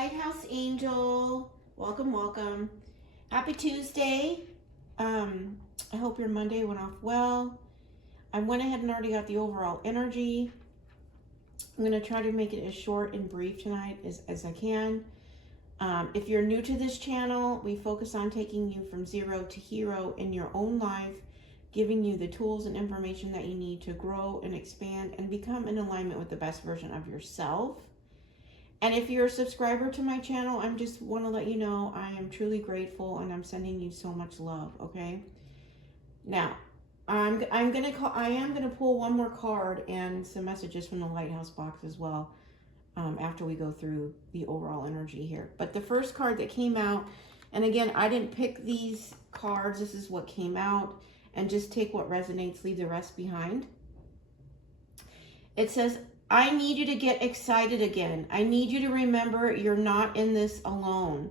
Lighthouse Angel. Welcome, welcome. Happy Tuesday. I hope your Monday went off well. I went ahead and already got the overall energy. I'm going to try to make it as short and brief tonight as I can. If you're new to this channel, we focus on taking you from zero to hero in your own life, giving you the tools and information that you need to grow and expand and become in alignment with the best version of yourself. And if you're a subscriber to my channel, I just want to let you know I am truly grateful and I'm sending you so much love, okay? Now, I am gonna pull one more card and some messages from the Lighthouse box as well after we go through the overall energy here. But the first card that came out, and again, I didn't pick these cards, this is what came out, and just take what resonates, leave the rest behind. It says, I need you to get excited again. I need you to remember you're not in this alone.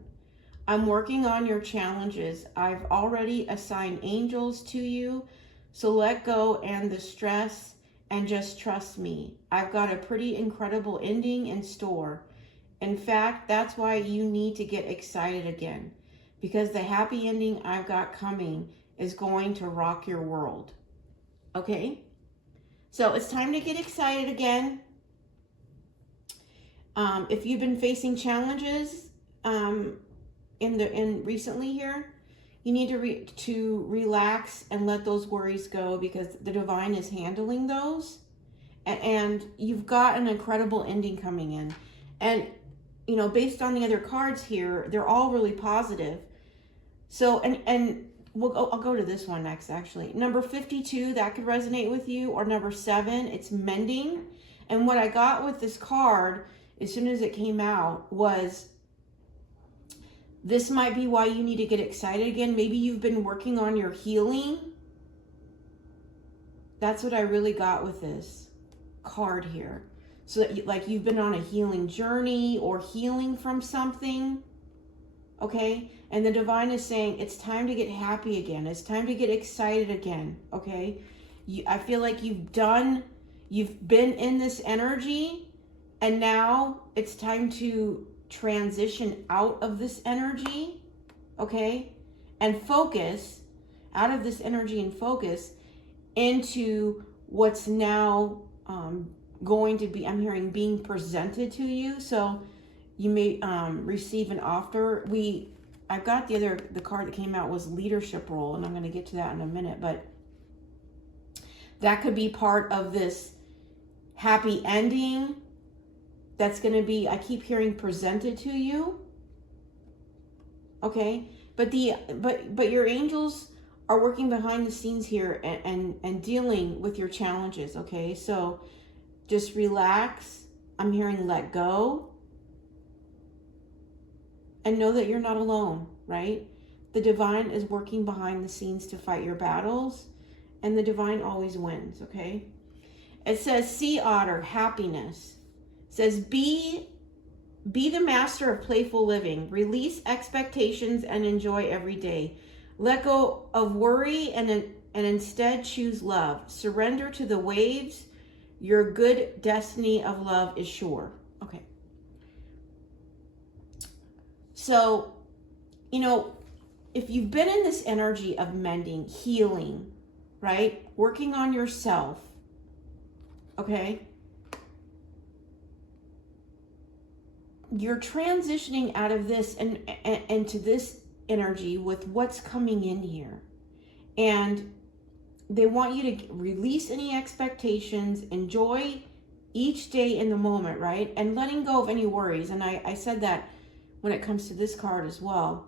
I'm working on your challenges. I've already assigned angels to you, so let go and the stress and just trust me. I've got a pretty incredible ending in store. In fact, that's why you need to get excited again, because the happy ending I've got coming is going to rock your world. Okay? So it's time to get excited again. If you've been facing challenges recently here, you need to relax and let those worries go, because the divine is handling those, and you've got an incredible ending coming in. And you know, based on the other cards here, they're all really positive. So I'll go to this one next, actually. Number 52, that could resonate with you, or number 7, it's mending. And what I got with this card as soon as it came out was, this might be why you need to get excited again. Maybe you've been working on your healing. That's what I really got with this card here. So that like you've been on a healing journey or healing from something. Okay? And the divine is saying it's time to get happy again. It's time to get excited again. Okay? I feel like you've been in this energy, and now it's time to transition out of this energy, okay? And focus out of this energy and focus into what's now going to be, I'm hearing, being presented to you. So you may receive an offer. I've got the card that came out was leadership role, and I'm going to get to that in a minute, but that could be part of this happy ending that's going to be, I keep hearing, presented to you. Okay? But your angels are working behind the scenes here and dealing with your challenges, okay? So just relax. I'm hearing let go. And know that you're not alone, right? The divine is working behind the scenes to fight your battles, and the divine always wins, okay? It says sea otter, happiness. It says be the master of playful living. Release expectations and enjoy every day. Let go of worry and instead choose love. Surrender to the waves. Your good destiny of love is sure. Okay. So, you know, if you've been in this energy of mending, healing, right? Working on yourself, okay? You're transitioning out of this and into this energy with what's coming in here. And they want you to release any expectations, enjoy each day in the moment, right? And letting go of any worries. And I said that when it comes to this card as well.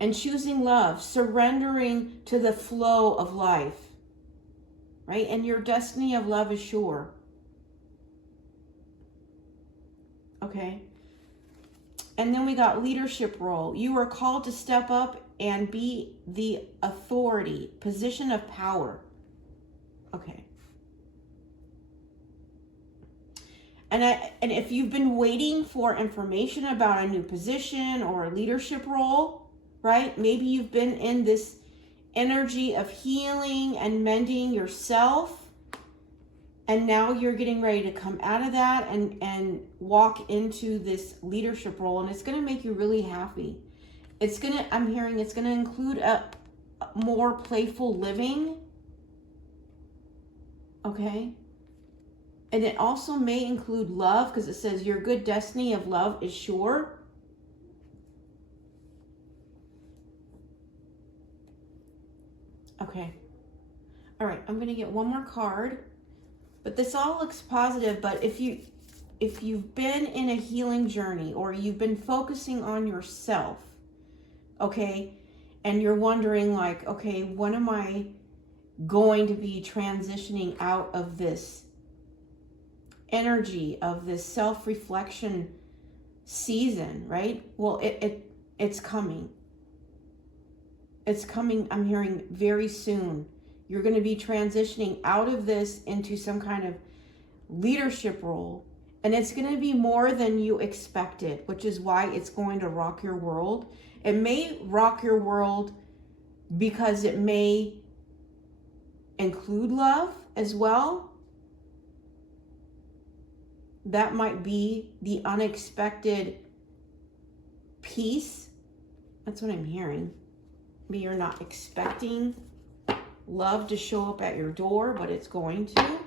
And choosing love, surrendering to the flow of life, right? And your destiny of love is sure. Okay. And then we got leadership role. You are called to step up and be the authority, position of power. Okay. And if you've been waiting for information about a new position or a leadership role, right? Maybe you've been in this energy of healing and mending yourself, And now you're getting ready to come out of that and walk into this leadership role, and it's going to make you really happy. It's going to, I'm hearing it's going to include a more playful living. Okay. And it also may include love, because it says your good destiny of love is sure. Okay. All right. I'm going to get one more card. But this all looks positive. But if you've been in a healing journey, or you've been focusing on yourself, okay, and you're wondering like, okay, when am I going to be transitioning out of this energy of this self-reflection season, right? Well, it's coming. It's coming, I'm hearing, very soon. You're going to be transitioning out of this into some kind of leadership role. And it's going to be more than you expected, which is why it's going to rock your world. It may rock your world because it may include love as well. That might be the unexpected piece. That's what I'm hearing. Maybe you're not expecting love to show up at your door, but it's going to.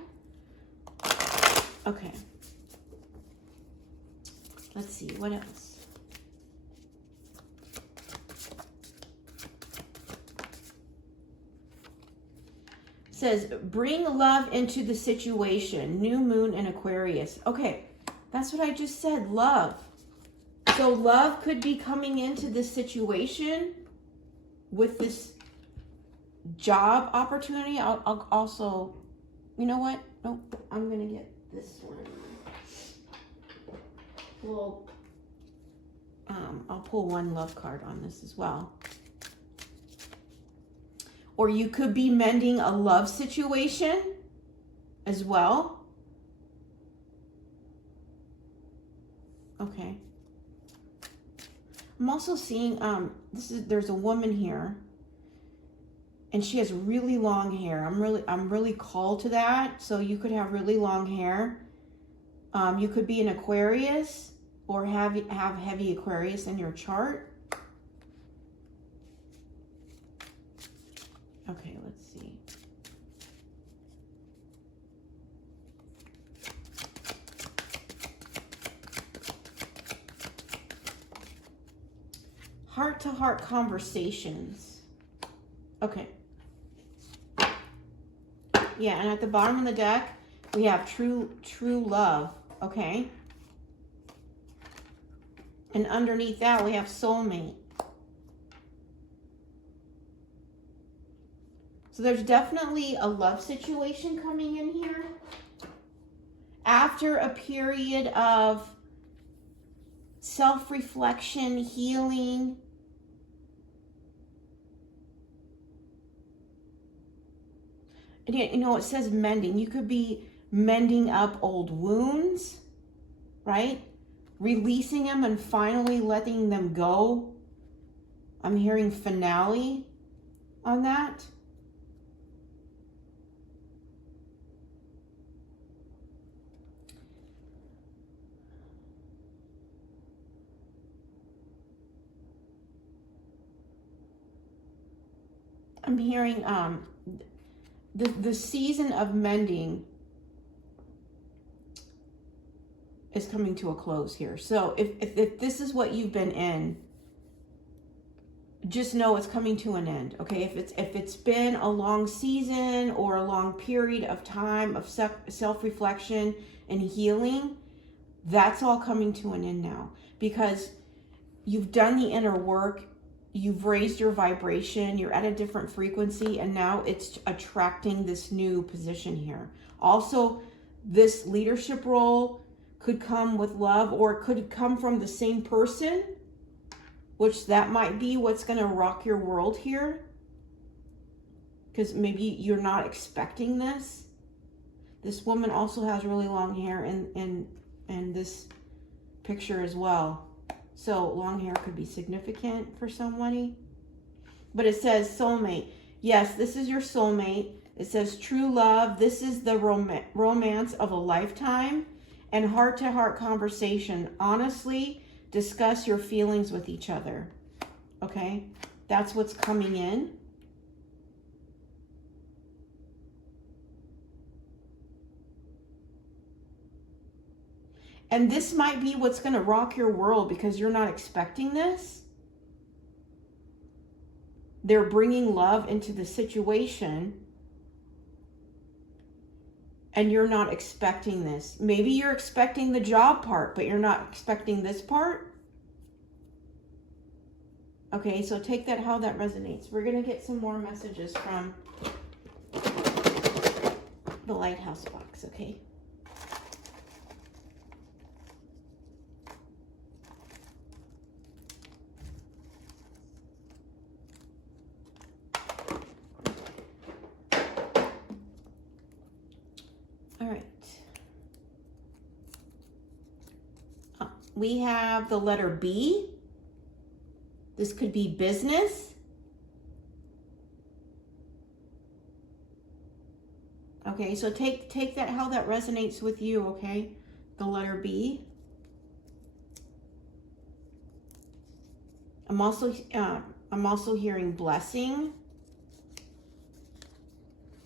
Okay. Let's see, what else? It says, bring love into the situation. New moon in Aquarius. Okay, that's what I just said, love. So love could be coming into this situation with this job opportunity. I'll also, you know what? Nope, I'm going to get this one. Well, I'll pull one love card on this as well. Or you could be mending a love situation as well. Okay. I'm also seeing there's a woman here, and she has really long hair. I'm really called to that. So you could have really long hair. You could be an Aquarius or have heavy Aquarius in your chart. Okay, let's see. Heart-to-heart conversations. Okay. Yeah, and at the bottom of the deck, we have true love. Okay. And underneath that, we have soulmate. So there's definitely a love situation coming in here. After a period of self-reflection, healing. And you know, it says mending. You could be mending up old wounds, right? Releasing them and finally letting them go. I'm hearing finale on that. I'm hearing the season of mending is coming to a close here. So if this is what you've been in, just know it's coming to an end. Okay, if it's been a long season or a long period of time of self-reflection and healing, that's all coming to an end now, because you've done the inner work. You've raised your vibration, you're at a different frequency, and now it's attracting this new position here. Also, this leadership role could come with love, or it could come from the same person, which that might be what's going to rock your world here, because maybe you're not expecting this. This woman also has really long hair in this picture as well. So long hair could be significant for somebody. But it says soulmate. Yes, this is your soulmate. It says true love. This is the romance of a lifetime, and heart-to-heart conversation. Honestly, discuss your feelings with each other. Okay? That's what's coming in. And this might be what's going to rock your world because you're not expecting this. They're bringing love into the situation and you're not expecting this. Maybe you're expecting the job part, but you're not expecting this part. Okay, so take that how that resonates. We're going to get some more messages from the Lighthouse box, okay? All right. We have the letter B. This could be business. Okay, so take that how that resonates with you, okay? The letter B. I'm also hearing blessing.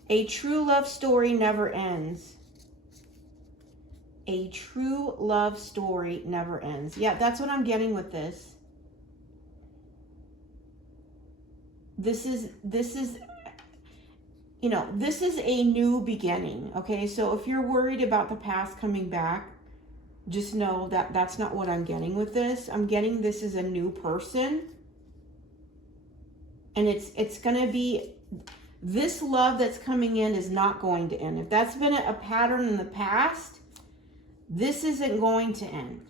A true love story never ends. A true love story never ends. Yeah, that's what I'm getting with this. This is you know, this is a new beginning, okay? So if you're worried about the past coming back, just know that that's not what I'm getting with this. I'm getting this is a new person. And it's going to be, this love that's coming in is not going to end. If that's been a pattern in the past, this isn't going to end.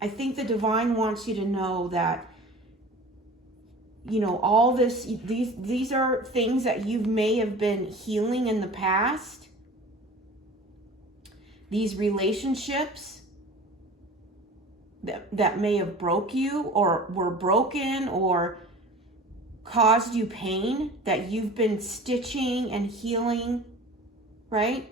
I think the divine wants you to know that, you know, all this, these are things that you may have been healing in the past. These relationships that may have broke you or were broken or caused you pain that you've been stitching and healing, right?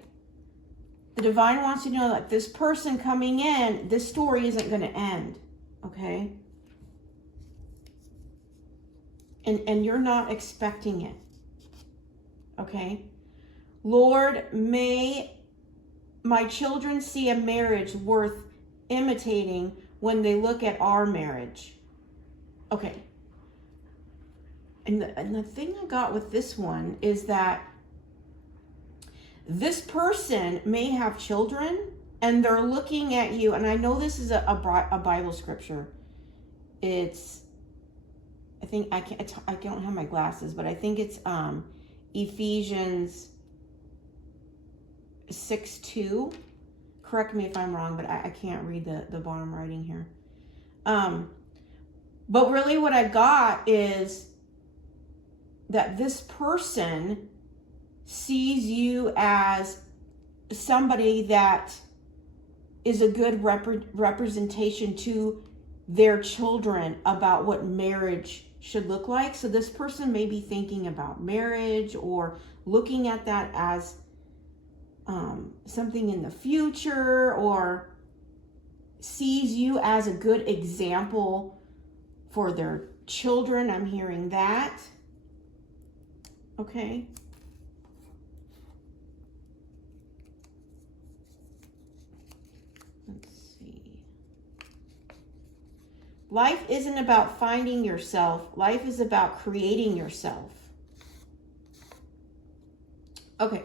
The divine wants you to know that this person coming in, this story isn't going to end, okay? And you're not expecting it, okay? Lord, may my children see a marriage worth imitating when they look at our marriage. Okay. And the thing I got with this one is that this person may have children and they're looking at you, and I know this is a Bible scripture. It's, I think, I don't have my glasses, but I think it's Ephesians 6:2. Correct me if I'm wrong, but I can't read the bottom writing here. But really what I got is that this person sees you as somebody that is a good representation to their children about what marriage should look like. So this person may be thinking about marriage or looking at that as something in the future, or sees you as a good example for their children. I'm hearing that. Okay. Let's see. Life isn't about finding yourself. Life is about creating yourself. Okay.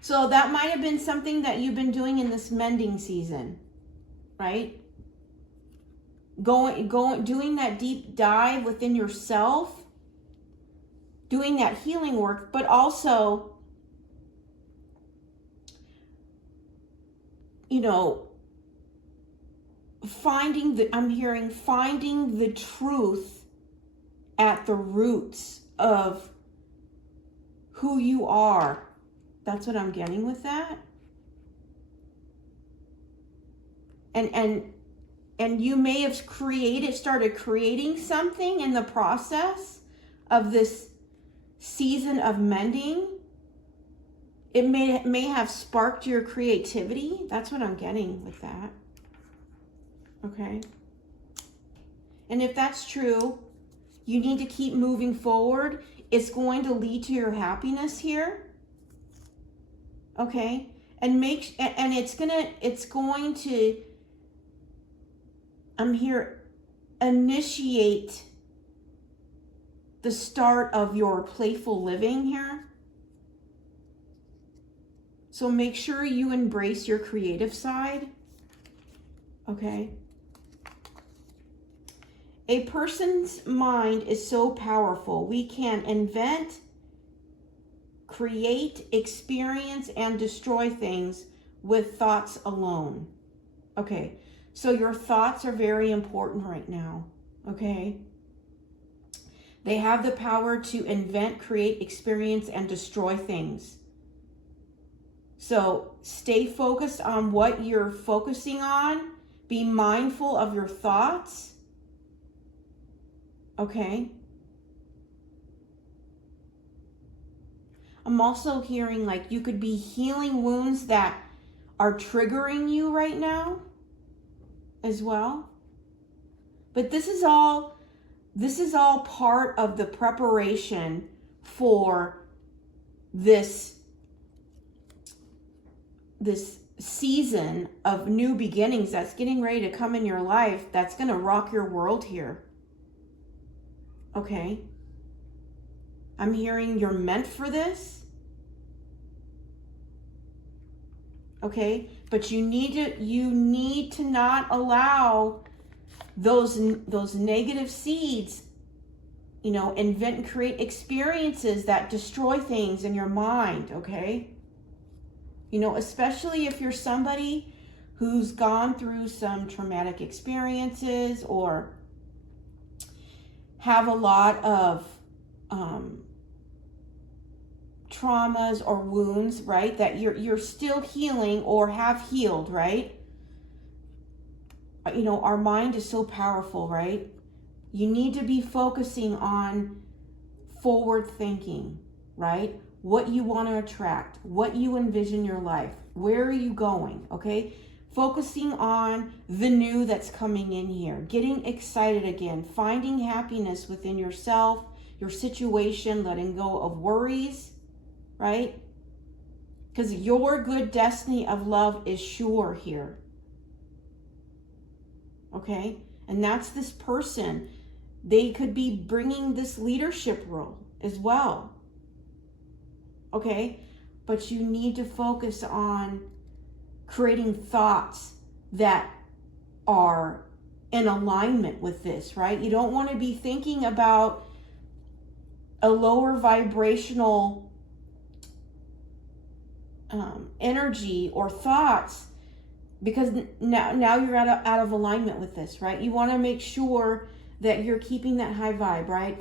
So that might have been something that you've been doing in this mending season, right? Doing that deep dive within yourself, doing that healing work, but also, you know, finding the truth at the roots of who you are. That's what I'm getting with that. And you may have started creating something in the process of this season of mending, It may have sparked your creativity. That's what I'm getting with that. Okay. And if that's true, you need to keep moving forward. It's going to lead to your happiness here. Okay. And it's going to, I'm here, initiate the start of your playful living here. So make sure you embrace your creative side. Okay. A person's mind is so powerful. We can invent, create, experience, and destroy things with thoughts alone. Okay. So your thoughts are very important right now. Okay. They have the power to invent, create, experience, and destroy things. So stay focused on what you're focusing on. Be mindful of your thoughts. Okay. I'm also hearing like you could be healing wounds that are triggering you right now as well. But this is all part of the preparation for this season of new beginnings that's getting ready to come in your life, that's going to rock your world here. Okay. I'm hearing you're meant for this. Okay. But you need to not allow those negative seeds, invent and create experiences that destroy things in your mind. Okay. Especially if you're somebody who's gone through some traumatic experiences or have a lot of traumas or wounds, right? That you're still healing or have healed, right? Our mind is so powerful, right? You need to be focusing on forward thinking, right? What you want to attract, what you envision your life, where are you going, okay? Focusing on the new that's coming in here, getting excited again, finding happiness within yourself, your situation, letting go of worries, right? Because your good destiny of love is sure here, okay? And that's this person. They could be bringing this leadership role as well. Okay, but you need to focus on creating thoughts that are in alignment with this, right? You don't want to be thinking about a lower vibrational energy or thoughts, because now you're out of alignment with this, right? You want to make sure that you're keeping that high vibe, right?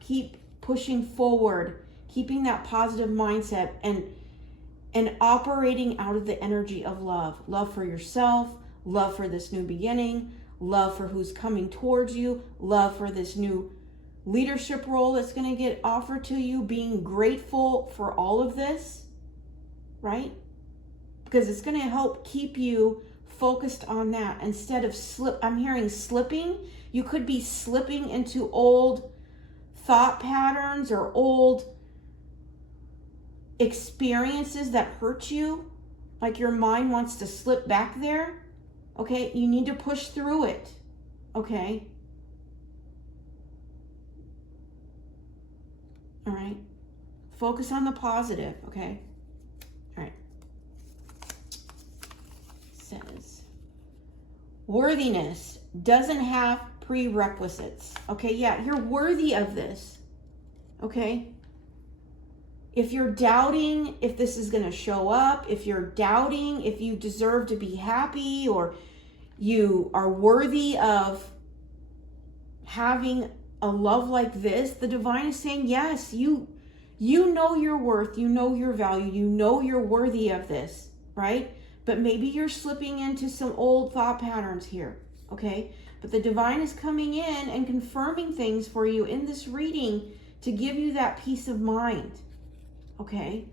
Keep pushing forward, keeping that positive mindset and operating out of the energy of love for yourself, love for this new beginning, love for who's coming towards you, love for this new leadership role that's going to get offered to you, being grateful for all of this, right? Because it's going to help keep you focused on that instead of I'm hearing slipping. You could be slipping into old thought patterns or old experiences that hurt you, like your mind wants to slip back there. Okay, you need to push through it. Okay, all right, focus on the positive. Okay, all right. It says worthiness doesn't have prerequisites. Okay, yeah, you're worthy of this. Okay, if you're doubting if this is going to show up, if you're doubting if you deserve to be happy or you are worthy of having a love like this, the divine is saying, yes, you know your worth, you know your value, you know you're worthy of this, right? But maybe you're slipping into some old thought patterns here, okay? But the divine is coming in and confirming things for you in this reading to give you that peace of mind. Okay.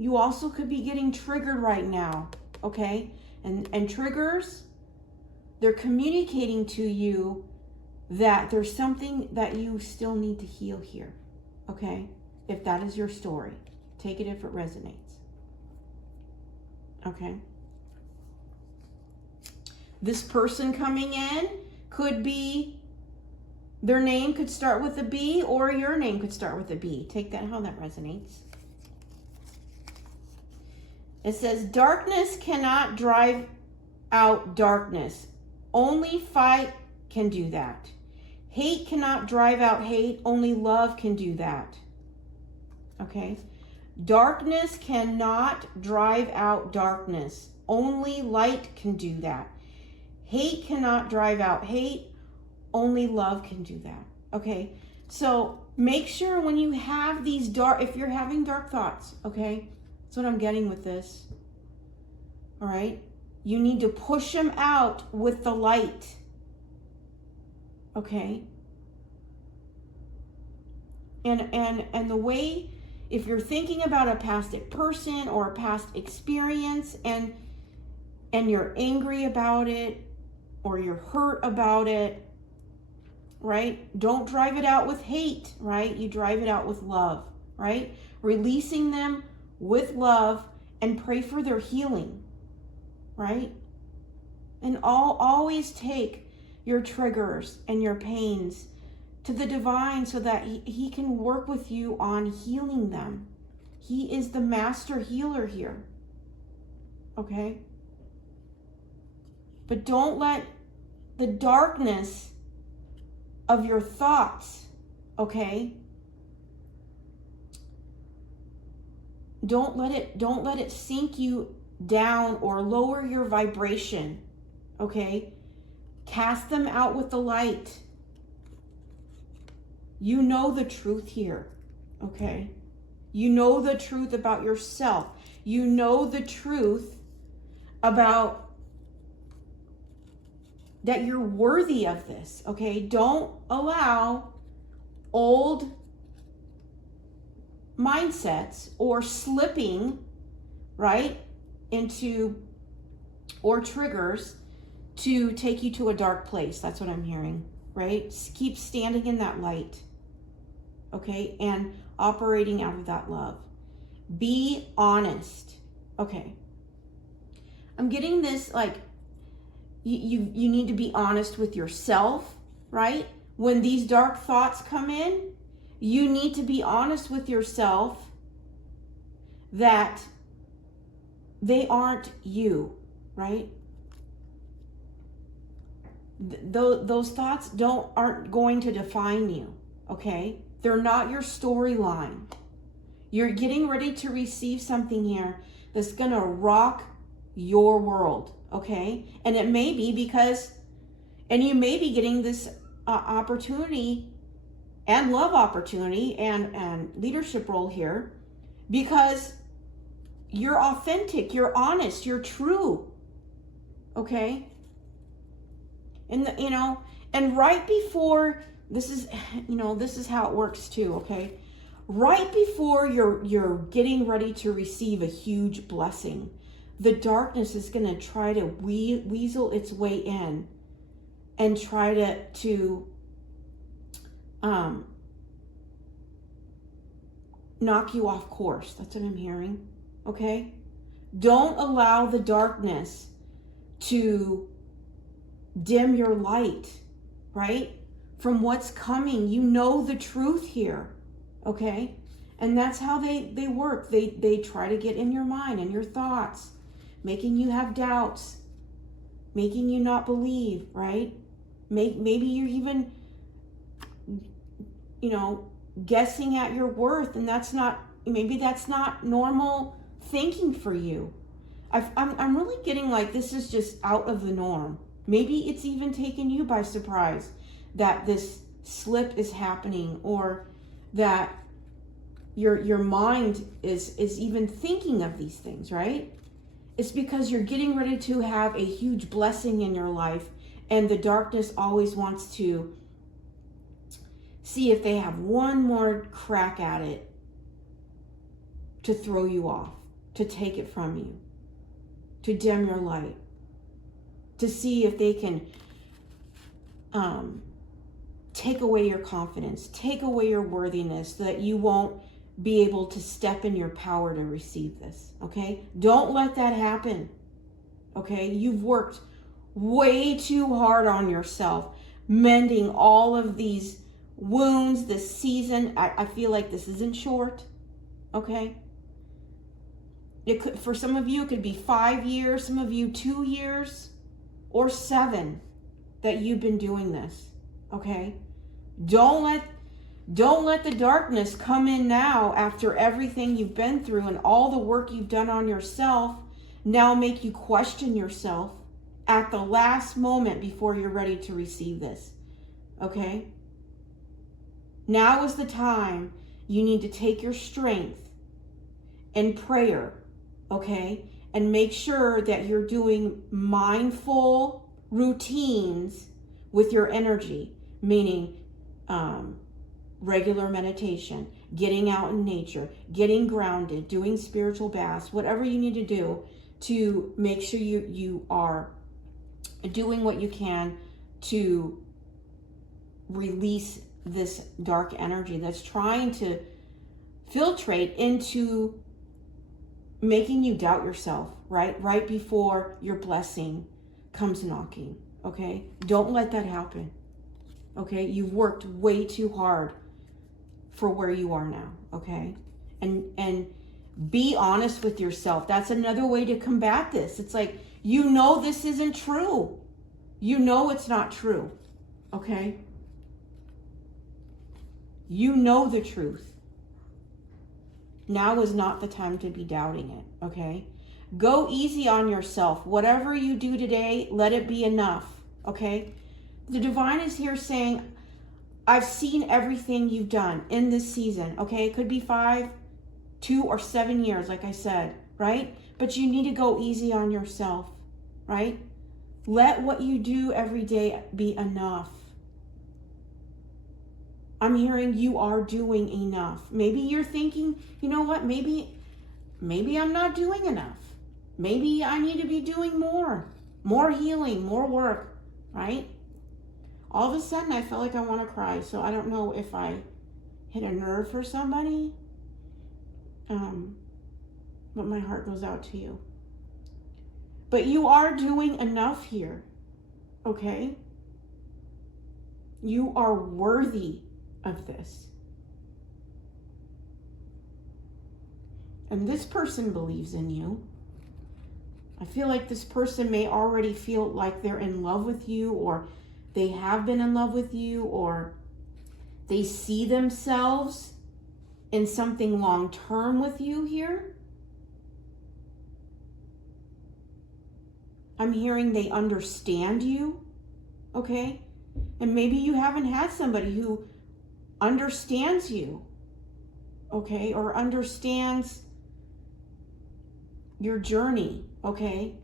You also could be getting triggered right now, okay? And triggers, they're communicating to you that there's something that you still need to heal here, okay? If that is your story, take it if it resonates, okay? This person coming in could be, their name could start with a B, or your name could start with a B. Take that how that resonates. It says, darkness cannot drive out darkness. Only fight can do that. Hate cannot drive out hate. Only love can do that. Okay? Darkness cannot drive out darkness. Only light can do that. Hate cannot drive out hate. Only love can do that. Okay? So make sure when you have these dark, if you're having dark thoughts, okay? That's what I'm getting with this. All right? You need to push them out with the light. Okay? And the way, if you're thinking about a past person or a past experience and you're angry about it or you're hurt about it, right? Don't drive it out with hate, right? You drive it out with love, right? Releasing them with love and pray for their healing, right? And always take your triggers and your pains to the divine so that he can work with you on healing them. He is the master healer here, okay? But don't let the darkness of your thoughts, okay? Don't let it sink you down or lower your vibration, okay? Cast them out with the light. You know the truth here, okay? You know the truth about yourself. You know the truth about that you're worthy of this, okay? Don't allow old mindsets or slipping, right, into, or triggers to take you to a dark place. That's what I'm hearing, right? Keep standing in that light, okay? And operating out of that love. Be honest, okay? I'm getting this, like, you need to be honest with yourself, right? When these dark thoughts come in, you need to be honest with yourself that they aren't you, right? Those thoughts aren't going to define you, okay? They're not your storyline. You're getting ready to receive something here that's going to rock your world, okay? And it may be because, and you may be getting this opportunity and love opportunity and leadership role here because you're authentic, you're honest, you're true, okay? And and right before, this is how it works too, okay? Right before you're getting ready to receive a huge blessing, the darkness is going to try to weasel its way in and try to knock you off course. That's what I'm hearing, okay? Don't allow the darkness to dim your light, right? From what's coming. You know the truth here, okay? And that's how they work. They try to get in your mind and your thoughts, making you have doubts, making you not believe, right? Maybe you're even, guessing at your worth, and maybe that's not normal thinking for you. I'm really getting like this is just out of the norm. Maybe it's even taken you by surprise that this slip is happening, or that your mind is even thinking of these things, right? It's because you're getting ready to have a huge blessing in your life, and the darkness always wants to see if they have one more crack at it to throw you off, to take it from you, to dim your light, to see if they can take away your confidence, take away your worthiness, so that you won't be able to step in your power to receive this, okay? Don't let that happen, okay? You've worked way too hard on yourself, mending all of these wounds this season. I feel like this isn't short, okay? It could, for some of you, it could be 5 years, some of you 2 years, or 7 that you've been doing this, okay? Don't let the darkness come in now after everything you've been through and all the work you've done on yourself now make you question yourself at the last moment before you're ready to receive this, okay? Now is the time you need to take your strength and prayer, okay? And make sure that you're doing mindful routines with your energy, meaning regular meditation, getting out in nature, getting grounded, doing spiritual baths, whatever you need to do to make sure you are doing what you can to release this dark energy that's trying to filtrate into making you doubt yourself, right before your blessing comes knocking, okay? Don't let that happen, okay? You've worked way too hard for where you are now, okay? And be honest with yourself. That's another way to combat this. It's like, you know this isn't true. You know it's not true, okay? You know the truth. Now is not the time to be doubting it, okay? Go easy on yourself. Whatever you do today, let it be enough, okay? The divine is here saying, I've seen everything you've done in this season, okay? It could be 5, 2, or 7 years, like I said, right? But you need to go easy on yourself, right? Let what you do every day be enough. I'm hearing you are doing enough. Maybe you're thinking, you know what? Maybe I'm not doing enough. Maybe I need to be doing more healing, more work, right? All of a sudden, I felt like I want to cry. So I don't know if I hit a nerve for somebody, but my heart goes out to you. But you are doing enough here, okay? You are worthy of this. And this person believes in you. I feel like this person may already feel like they're in love with you, or they have been in love with you, or they see themselves in something long-term with you here. I'm hearing they understand you, okay? And maybe you haven't had somebody who understands you, okay? Or understands your journey, okay?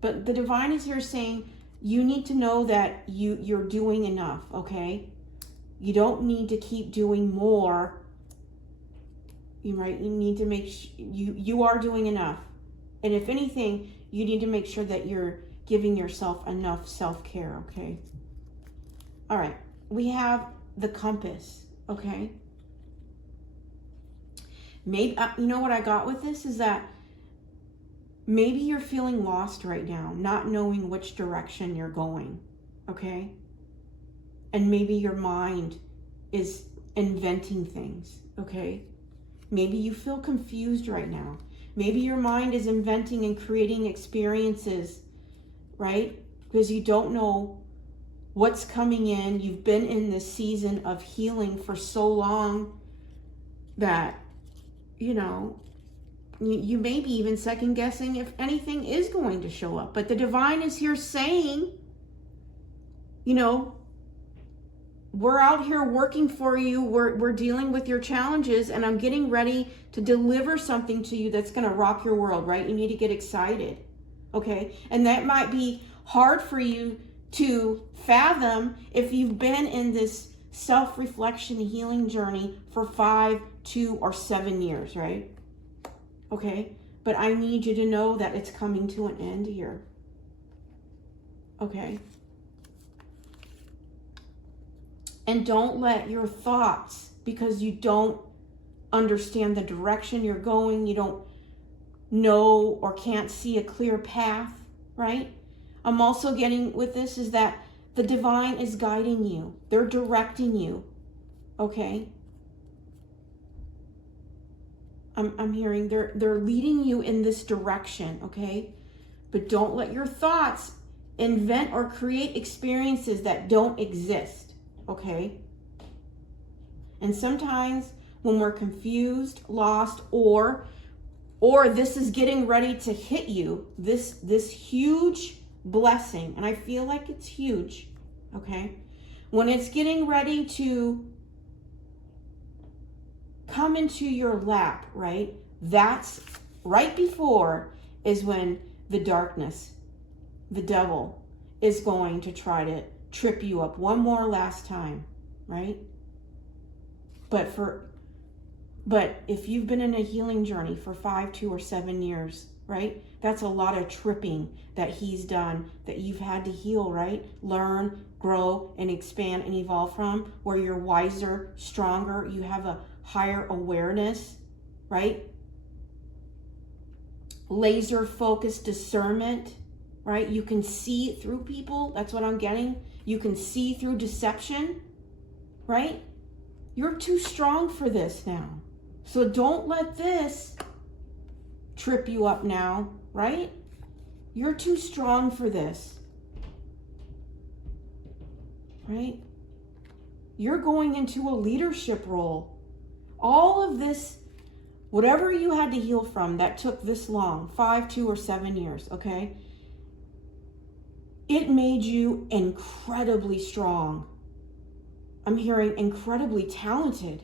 But the divine is here saying, you need to know that you're doing enough, okay? You don't need to keep doing more. Right? You need to make you are doing enough. And if anything, you need to make sure that you're giving yourself enough self-care, okay? All right. We have the compass, okay? Maybe, you know what I got with this is that maybe you're feeling lost right now, not knowing which direction you're going, okay? And maybe your mind is inventing things, okay? Maybe you feel confused right now. Maybe your mind is inventing and creating experiences, right? Because you don't know what's coming in. You've been in this season of healing for so long that, you know, you may be even second guessing if anything is going to show up. But the divine is here saying, you know, we're out here working for you. We're dealing with your challenges, and I'm getting ready to deliver something to you that's going to rock your world, right? You need to get excited, okay? And that might be hard for you to fathom if you've been in this self-reflection healing journey for 5, 2, or 7 years, right? Okay? But I need you to know that it's coming to an end here. Okay? And don't let your thoughts, because you don't understand the direction you're going, you don't know or can't see a clear path, right? I'm also getting with this is that the divine is guiding you. They're directing you. Okay? I'm hearing they're leading you in this direction, okay? But don't let your thoughts invent or create experiences that don't exist, okay? And sometimes when we're confused, lost, or this is getting ready to hit you, this huge blessing, and I feel like it's huge, okay? When it's getting ready to come into your lap, right? That's right before is when the darkness, the devil, is going to try to trip you up one more last time, right? But if you've been in a healing journey for 5, 2, or 7 years, right? That's a lot of tripping that he's done that you've had to heal, right? Learn, grow, and expand and evolve from, where you're wiser, stronger, you have a higher awareness, right? Laser focused discernment, right? You can see through people. That's what I'm getting. You can see through deception, right? You're too strong for this now. So don't let this trip you up now, right? You're too strong for this, right? You're going into a leadership role. All of this, whatever you had to heal from that took this long, 5, 2, or 7 years, okay? It made you incredibly strong. I'm hearing incredibly talented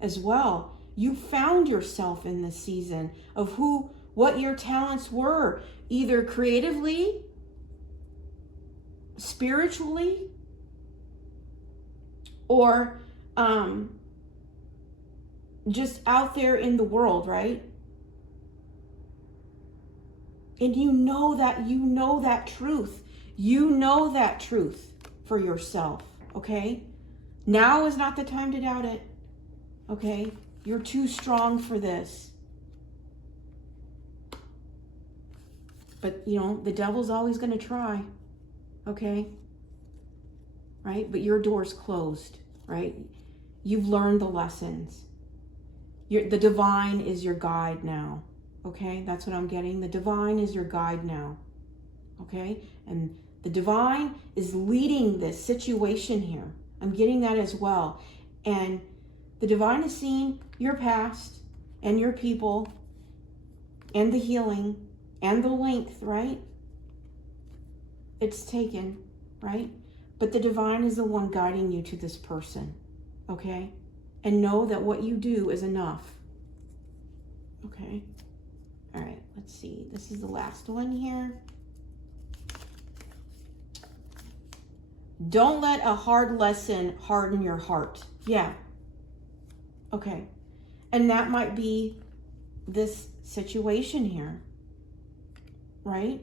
as well. You found yourself in this season of what your talents were, either creatively, spiritually, or just out there in the world, right? And you know that truth. You know that truth for yourself, okay? Now is not the time to doubt it, okay? You're too strong for this. But, the devil's always going to try, okay? Right? But your door's closed, right? You've learned the lessons. The divine is your guide now, okay? That's what I'm getting. The divine is your guide now, okay? And the divine is leading this situation here. I'm getting that as well. And the divine is seeing your past and your people and the healing and the length, right? It's taken, right? But the divine is the one guiding you to this person, okay? And know that what you do is enough. Okay. All right, let's see. This is the last one here. Don't let a hard lesson harden your heart. Yeah. Okay. And that might be this situation here, right?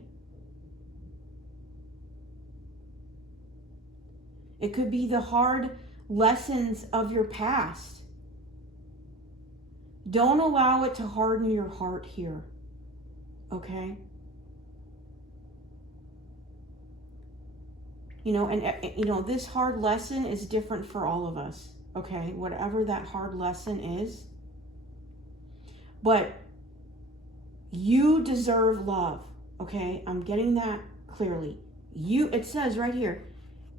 It could be the hard lessons of your past. Don't allow it to harden your heart here, okay? And this hard lesson is different for all of us, okay? Whatever that hard lesson is. But you deserve love, okay? I'm getting that clearly. It says right here,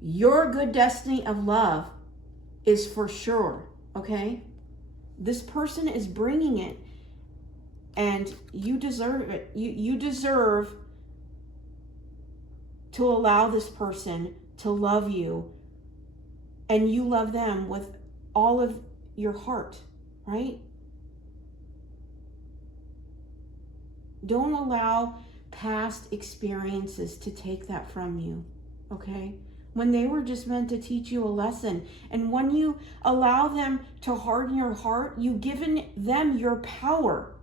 your good destiny of love is for sure, okay? This person is bringing it, and you deserve it. You deserve to allow this person to love you, and you love them with all of your heart, right? Don't allow past experiences to take that from you, okay? When they were just meant to teach you a lesson. And when you allow them to harden your heart, you've given them your power.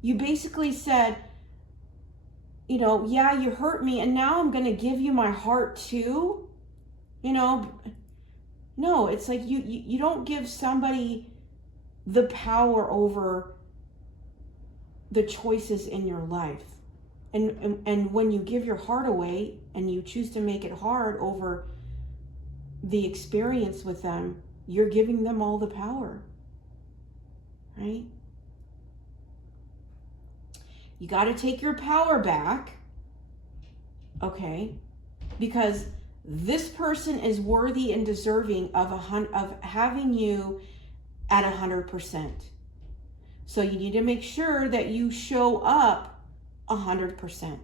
You basically said, you know, yeah, you hurt me, and now I'm going to give you my heart too. You know, no, it's like you don't give somebody the power over the choices in your life. And when you give your heart away and you choose to make it hard over the experience with them, you're giving them all the power, right? You got to take your power back, okay? Because this person is worthy and deserving of having you at 100%. So you need to make sure that you show up 100%,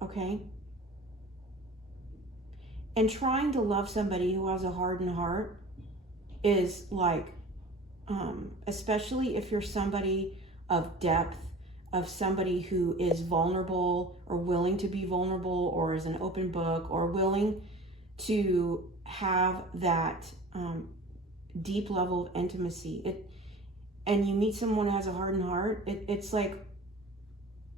okay? And trying to love somebody who has a hardened heart is like, especially if you're somebody of depth, of somebody who is vulnerable or willing to be vulnerable or is an open book or willing to have that deep level of intimacy. And you meet someone who has a hardened heart, it's like,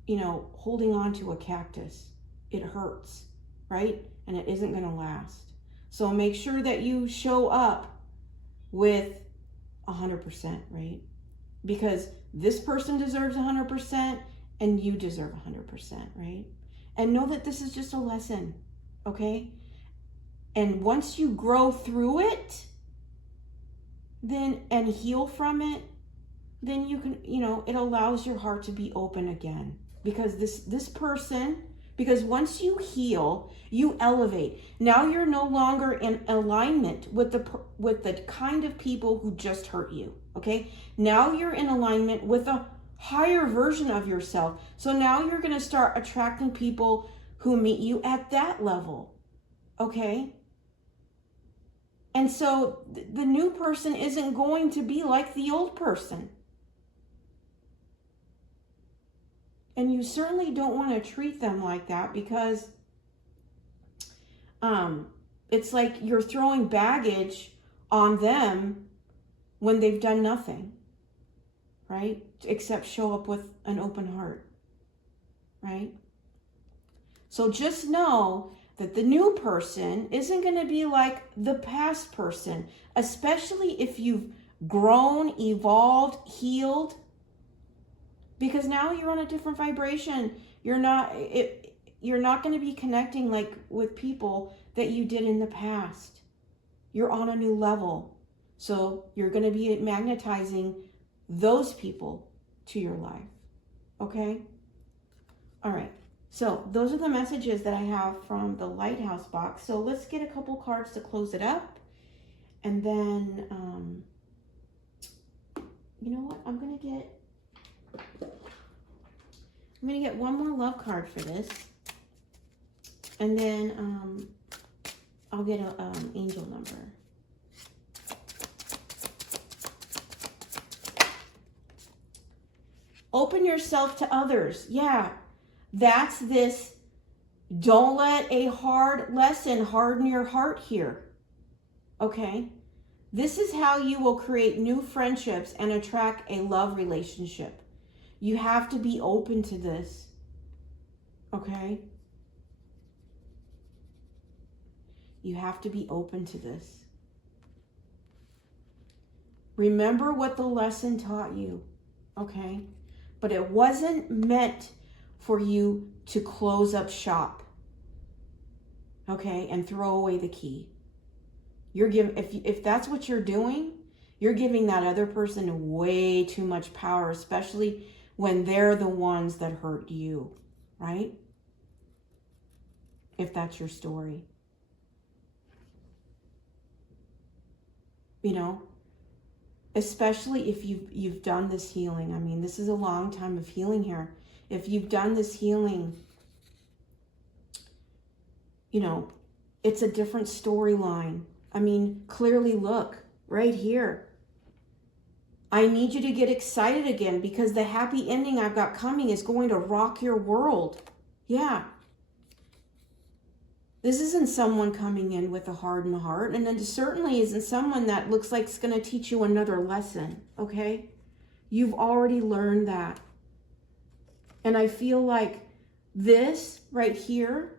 you know, holding on to a cactus. It hurts, right? And it isn't going to last. So make sure that you show up with 100%, right? Because this person deserves 100% and you deserve 100%, right? And know that this is just a lesson, okay? And once you grow through it, then and heal from it, then you can, you know, it allows your heart to be open again. Because this person, because once you heal, you elevate. Now you're no longer in alignment with the kind of people who just hurt you, okay? Now you're in alignment with a higher version of yourself. So now you're going to start attracting people who meet you at that level, okay? And so the new person isn't going to be like the old person. And you certainly don't want to treat them like that, because it's like you're throwing baggage on them when they've done nothing, right? Except show up with an open heart, right? So just know that the new person isn't going to be like the past person, especially if you've grown, evolved, healed. Because now you're on a different vibration. You're not going to be connecting like with people that you did in the past. You're on a new level. So you're going to be magnetizing those people to your life. Okay? All right. So those are the messages that I have from the Lighthouse box. So let's get a couple cards to close it up. And then, you know what? I'm going to get one more love card for this, and then I'll get an angel number. Open yourself to others. Yeah, that's this. Don't let a hard lesson harden your heart here. Okay? This is how you will create new friendships and attract a love relationship. You have to be open to this, okay? You have to be open to this. Remember what the lesson taught you, okay? But it wasn't meant for you to close up shop, okay, and throw away the key. You're giving, if that's what you're doing, you're giving that other person way too much power, especially when they're the ones that hurt you, right? If that's your story. You know, especially if you've done this healing. I mean, this is a long time of healing here. If you've done this healing, you know, it's a different storyline. I mean, clearly look right here. I need you to get excited again, because the happy ending I've got coming is going to rock your world. Yeah. This isn't someone coming in with a hardened heart, and it certainly isn't someone that looks like it's going to teach you another lesson, okay? You've already learned that. And I feel like this right here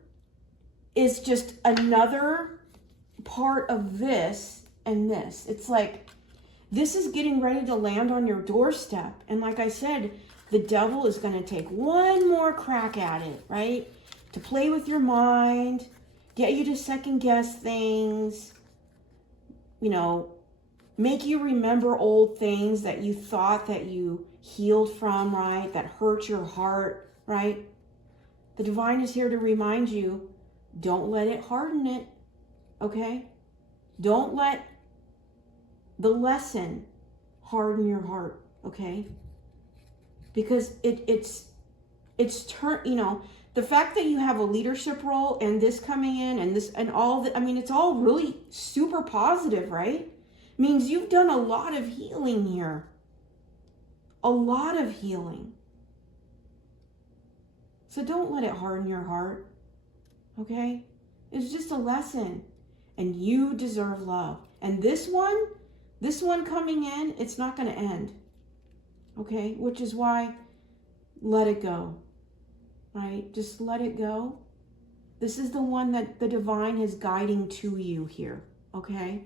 is just another part of this and this. It's like this is getting ready to land on your doorstep. And like I said, the devil is going to take one more crack at it, right? To play with your mind, get you to second guess things, you know, make you remember old things that you thought that you healed from, right? That hurt your heart, right? The divine is here to remind you, don't let it harden it, okay? Don't let the lesson harden your heart, okay? Because it's you know, the fact that you have a leadership role and this coming in and this and all that, I mean, it's all really super positive, right? Means you've done a lot of healing here. A lot of healing. So don't let it harden your heart, okay? It's just a lesson. And you deserve love. And this one coming in, it's not going to end, okay? Which is why, let it go, right? Just let it go. This is the one that the divine is guiding to you here, okay?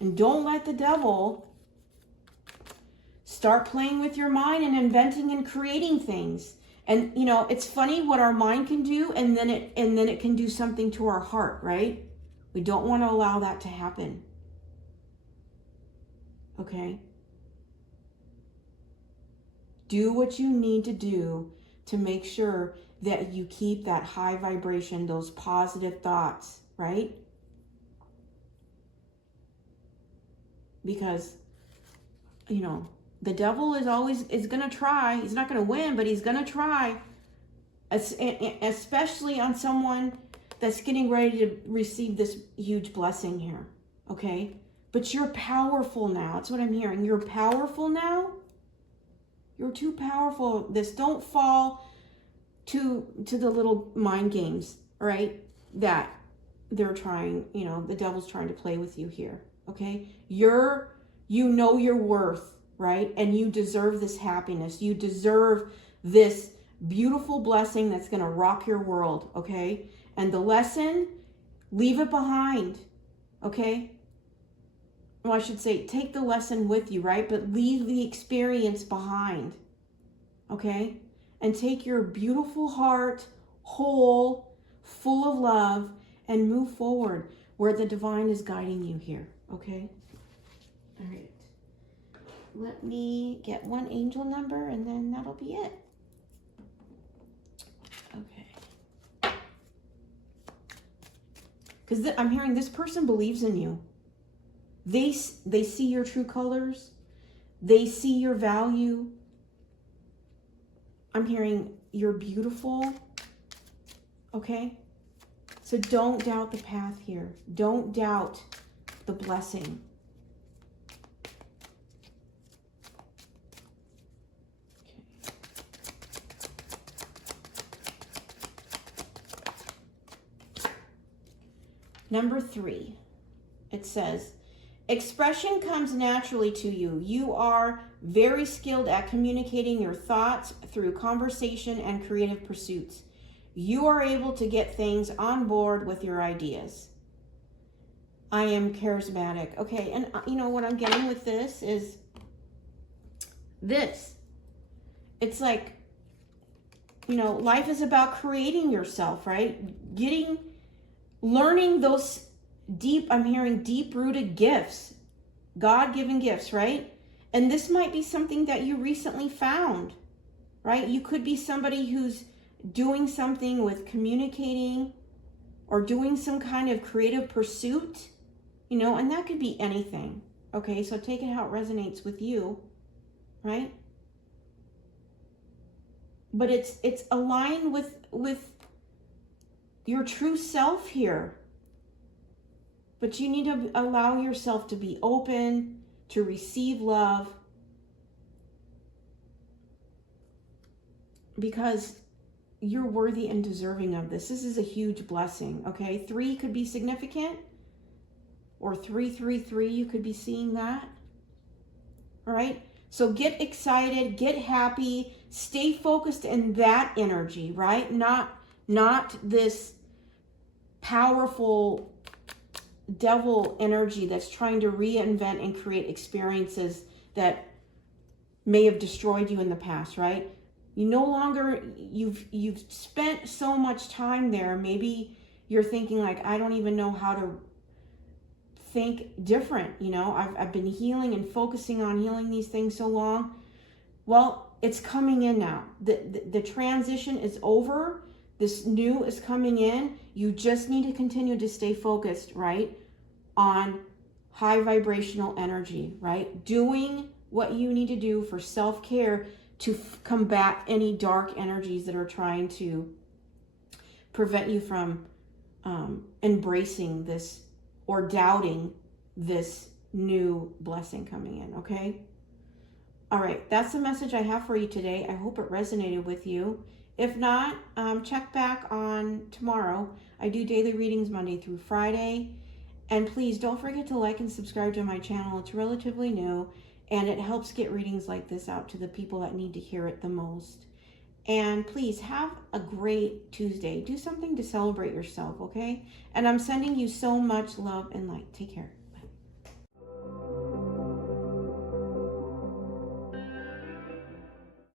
And don't let the devil start playing with your mind and inventing and creating things. And you know, it's funny what our mind can do, and then it can do something to our heart, right? We don't want to allow that to happen. Okay? Do what you need to do to make sure that you keep that high vibration, those positive thoughts, right? Because, you know, the devil is going to try. He's not going to win, but he's going to try. Especially on someone that's getting ready to receive this huge blessing here. Okay? But you're powerful now. That's what I'm hearing. You're powerful now. You're too powerful. Don't fall to the little mind games, right? That they're trying, you know, the devil's trying to play with you here. Okay? You know your worth, right? And you deserve this happiness. You deserve this beautiful blessing that's going to rock your world, okay? And the lesson, leave it behind, okay? Well, I should say, take the lesson with you, right? But leave the experience behind, okay? And take your beautiful heart whole, full of love, and move forward where the divine is guiding you here, okay? All right. Let me get one angel number and then that'll be it. Okay. Because I'm hearing this person believes in you. They see your true colors. They see your value. I'm hearing you're beautiful. Okay? So don't doubt the path here. Don't doubt the blessing. Number 3, it says, expression comes naturally to you. You are very skilled at communicating your thoughts through conversation and creative pursuits. You are able to get things on board with your ideas. I am charismatic. Okay, and you know what I'm getting with this is this. It's like, you know, life is about creating yourself, right? Learning those I'm hearing deep-rooted gifts, God-given gifts, right? And this might be something that you recently found, right? You could be somebody who's doing something with communicating or doing some kind of creative pursuit, you know, and that could be anything, okay? So take it how it resonates with you, right? But it's aligned with your true self here. But you need to allow yourself to be open, to receive love. Because you're worthy and deserving of this. This is a huge blessing, okay? 3 could be significant. Or 333, you could be seeing that. All right? So get excited, get happy, stay focused in that energy, right? Not this powerful devil energy that's trying to reinvent and create experiences that may have destroyed you in the past, right? You no longer, you've spent so much time there. Maybe you're thinking like, I don't even know how to think different. You know, I've been healing and focusing on healing these things so long. Well, it's coming in now. The transition is over. This new is coming in. You just need to continue to stay focused, right, on high vibrational energy, right? Doing what you need to do for self-care to combat any dark energies that are trying to prevent you from embracing this or doubting this new blessing coming in, okay? All right, that's the message I have for you today. I hope it resonated with you. If not, check back on tomorrow. I do daily readings Monday through Friday. And please don't forget to like and subscribe to my channel. It's relatively new, and it helps get readings like this out to the people that need to hear it the most. And please have a great Tuesday. Do something to celebrate yourself, okay? And I'm sending you so much love and light. Take care.